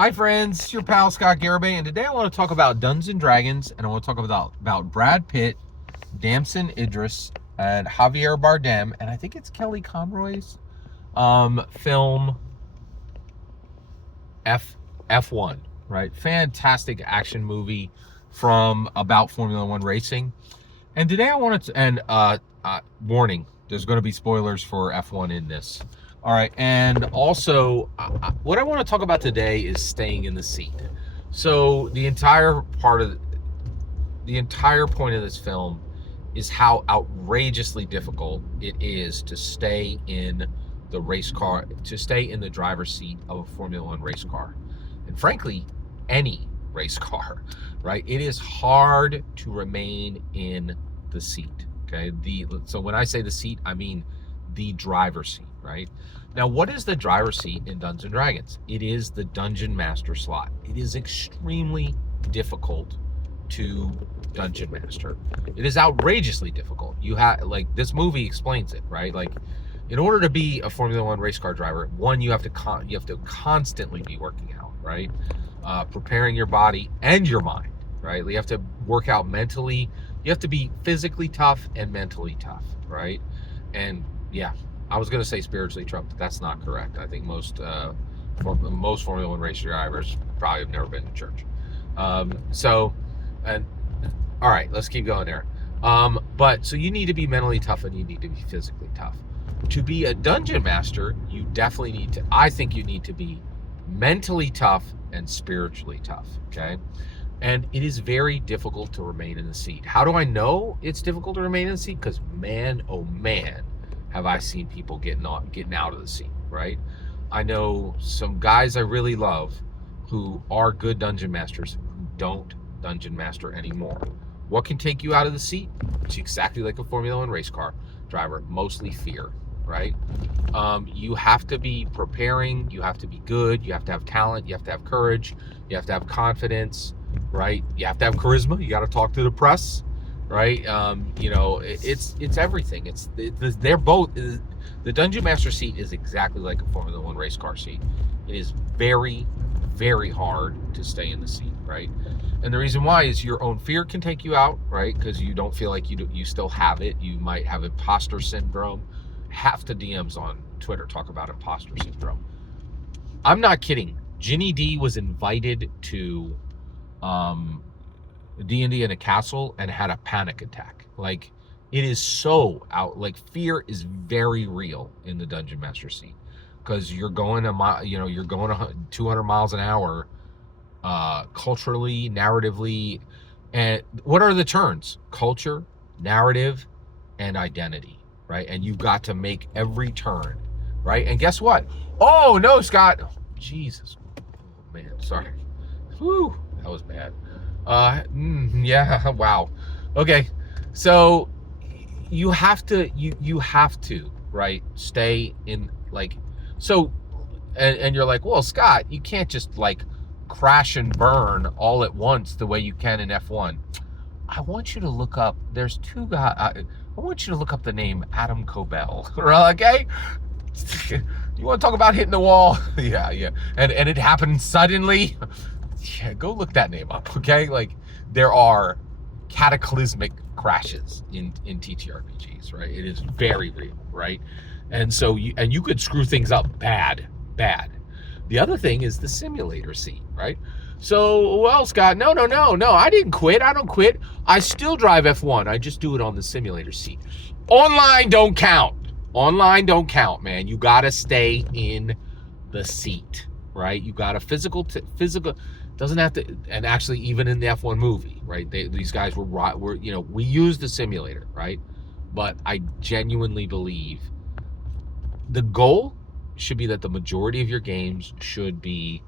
Hi friends, it's your pal Scott Garibay, and today I want to talk about Dungeons and Dragons, and I want to talk about Brad Pitt, Damson Idris, and Javier Bardem, and I think it's Kelly Conroy's film F1, right? Fantastic action movie from about Formula One racing. And today I wanted to, and warning, there's going to be spoilers for F1 in this. All right, and also what I want to talk about today is staying in the seat. So the entire point of this film is how outrageously difficult it is to stay in the race car, to stay in the driver's seat of a Formula One race car, and frankly, any race car, right? It is hard to remain in the seat. Okay, so when I say the seat, I mean the driver's seat, right? Now, what is the driver's seat in Dungeons and Dragons? It is the Dungeon Master slot. It is extremely difficult to Dungeon Master. It is outrageously difficult. You have, like, this movie explains it, right? Like, in order to be a Formula One race car driver, one, you have to constantly be working out, right? Preparing your body and your mind, right? You have to work out mentally. You have to be physically tough and mentally tough, right? And yeah, I was going to say spiritually tough, but that's not correct. I think most Formula One race drivers probably have never been to church. And all right, let's keep going there. But so you need to be mentally tough and you need to be physically tough. To be a dungeon master, you definitely need to, I think you need to be mentally tough and spiritually tough, okay? And it is very difficult to remain in the seat. How do I know it's difficult to remain in the seat? Because man, oh man, have I seen people getting out of the seat, right? I know some guys I really love who are good dungeon masters who don't dungeon master anymore. What can take you out of the seat? It's exactly like a Formula One race car driver, mostly fear, right? You have to be preparing, you have to be good, you have to have talent, you have to have courage, you have to have confidence, right? You have to have charisma, you got to talk to the press, right? It's everything. They're both, the Dungeon Master seat is exactly like a Formula One race car seat. It is very, very hard to stay in the seat, right? And the reason why is your own fear can take you out, right? Because you don't feel like you still have it. You might have imposter syndrome. Half the DMs on Twitter talk about imposter syndrome. I'm not kidding. Ginny D was invited to D&D in a castle and had a panic attack. Like, it is so out. Like, fear is very real in the Dungeon Master seat because you're going 200 miles an hour. Culturally, narratively, and what are the turns? Culture, narrative, and identity, right? And you've got to make every turn, right? And guess what? Oh no, Scott! Oh, Jesus, oh, man, sorry. Whew, that was bad. Yeah, wow. Okay, so you have to, right? Stay in, like, so, and you're like, well, Scott, you can't just like crash and burn all at once the way you can in F1. I want you to look up, there's two guys, I want you to look up the name Adam Cobell, okay? You want to talk about hitting the wall? Yeah. And it happened suddenly? Yeah, go look that name up, okay? Like, there are cataclysmic crashes in TTRPGs, right? It is very real, right? And so you could screw things up bad. The other thing is the simulator seat, right? So, well, Scott, no, I didn't quit. I don't quit. I still drive F1. I just do it on the simulator seat. Online don't count. Online don't count, man. You got to stay in the seat, right? You got a physical, doesn't have to, and actually even in the F1 movie, right? These guys were we used the simulator, right? But I genuinely believe the goal should be that the majority of your games should be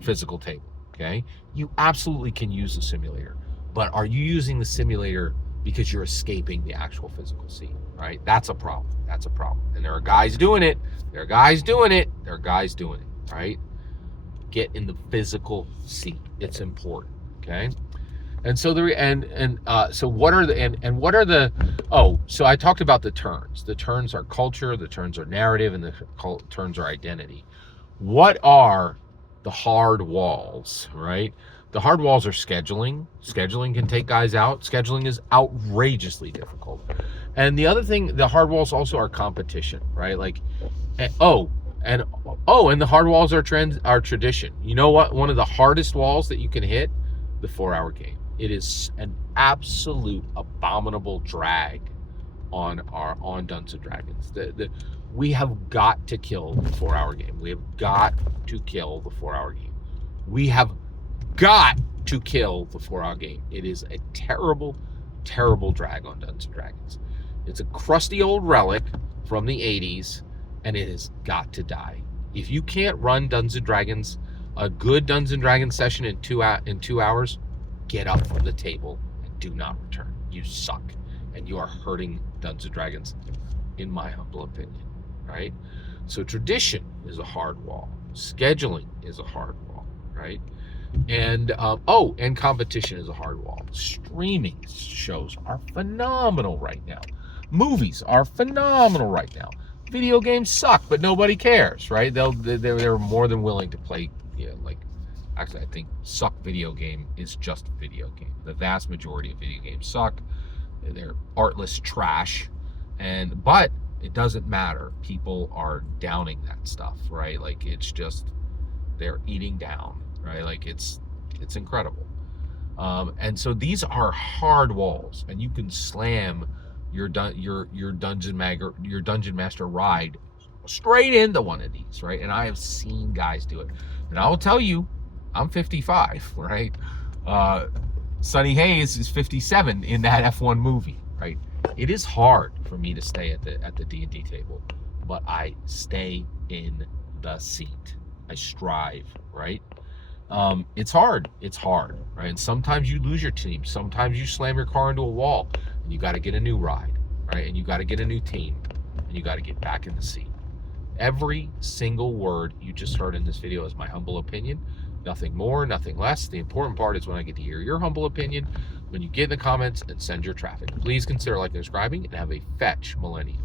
physical table, okay? You absolutely can use the simulator, but are you using the simulator because you're escaping the actual physical seat, right? That's a problem. And there are guys doing it, right? Get in the physical seat. It's important, okay? And so so I talked about the turns. The turns are culture, the turns are narrative, and the turns are identity. What are the hard walls, right? The hard walls are scheduling. Scheduling can take guys out. Scheduling is outrageously difficult. And the other thing, the hard walls also are competition, right? Like, and the hard walls are tradition. You know what? One of the hardest walls that you can hit, the 4-hour game. It is an absolute abominable drag on Dungeons and Dragons. We have got to kill the 4-hour game. We have got to kill the 4-hour game. We have got to kill the 4-hour game. It is a terrible, terrible drag on Dungeons and Dragons. It's a crusty old relic from the 80s, and it has got to die. If you can't run Dungeons and Dragons, a good Dungeons and Dragons session in 2 hours, get up from the table and do not return. You suck, and you are hurting Dungeons and Dragons, in my humble opinion, right? So tradition is a hard wall. Scheduling is a hard wall, right? And and competition is a hard wall. Streaming shows are phenomenal right now. Movies are phenomenal right now. Video games suck, but nobody cares, right? They're more than willing to play. Actually, I think suck video game is just video game. The vast majority of video games suck. They're artless trash, but it doesn't matter. People are downing that stuff, right? Like, it's just, they're eating down, right? Like, it's incredible. And so these are hard walls, and you can slam your dungeon master ride straight into one of these, right? And I have seen guys do it. And I will tell you, I'm 55, right? Sonny Hayes is 57 in that F1 movie, right? It is hard for me to stay at the D&D table, but I stay in the seat. I strive, right? It's hard, right? And sometimes you lose your team. Sometimes you slam your car into a wall, and you got to get a new ride, right? And you got to get a new team, and you got to get back in the seat. Every single word you just heard in this video is my humble opinion. Nothing more, nothing less. The important part is when I get to hear your humble opinion, when you get in the comments and send your traffic. Please consider liking and subscribing, and have a fetch millennium.